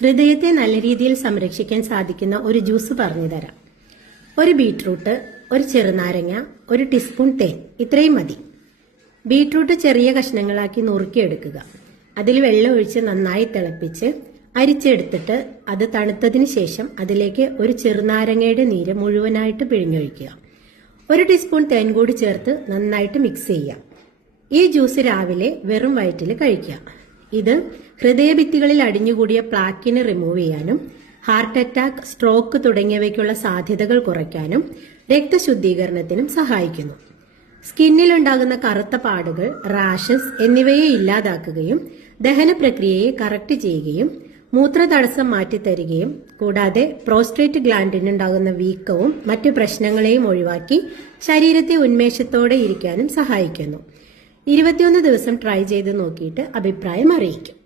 ഹൃദയത്തെ നല്ല രീതിയിൽ സംരക്ഷിക്കാൻ സാധിക്കുന്ന ഒരു ജ്യൂസ് പറഞ്ഞു തരാം. ഒരു ബീട്രൂട്ട്, ഒരു ചെറുനാരങ്ങ, ഒരു ടീസ്പൂൺ തേൻ, ഇത്രയും മതി. ബീട്രൂട്ട് ചെറിയ കഷ്ണങ്ങളാക്കി നുറുക്കിയെടുക്കുക. അതിൽ വെള്ളം ഒഴിച്ച് നന്നായി തിളപ്പിച്ച് അരിച്ചെടുത്തിട്ട് അത് തണുത്തതിന് ശേഷം അതിലേക്ക് ഒരു ചെറുനാരങ്ങയുടെ നീര് മുഴുവനായിട്ട് പിഴിഞ്ഞൊഴിക്കുക. ഒരു ടീസ്പൂൺ തേൻ കൂടി ചേർത്ത് നന്നായിട്ട് മിക്സ് ചെയ്യുക. ഈ ജ്യൂസ് രാവിലെ വെറും വയറ്റിൽ കഴിക്കുക. ഇത് ഹൃദയഭിത്തികളിൽ അടിഞ്ഞുകൂടിയ പ്ലാക്കിന് റിമൂവ് ചെയ്യാനും ഹാർട്ട് അറ്റാക്ക്, സ്ട്രോക്ക് തുടങ്ങിയവയ്ക്കുള്ള സാധ്യതകൾ കുറയ്ക്കാനും രക്തശുദ്ധീകരണത്തിനും സഹായിക്കുന്നു. സ്കിന്നിലുണ്ടാകുന്ന കറുത്ത പാടുകൾ, റാഷസ് എന്നിവയെ ഇല്ലാതാക്കുകയും ദഹന പ്രക്രിയയെ കറക്റ്റ് ചെയ്യുകയും മൂത്രതടസ്സം മാറ്റിത്തരികയും കൂടാതെ പ്രോസ്റ്റേറ്റ് ഗ്ലാൻഡിനുണ്ടാകുന്ന വീക്കവും മറ്റു പ്രശ്നങ്ങളെയും ഒഴിവാക്കി ശരീരത്തെ ഉന്മേഷത്തോടെ ഇരിക്കാനും സഹായിക്കുന്നു. 21 ദിവസം ട്രൈ ചെയ്ത് നോക്കിയിട്ട് അഭിപ്രായം അറിയിക്കും.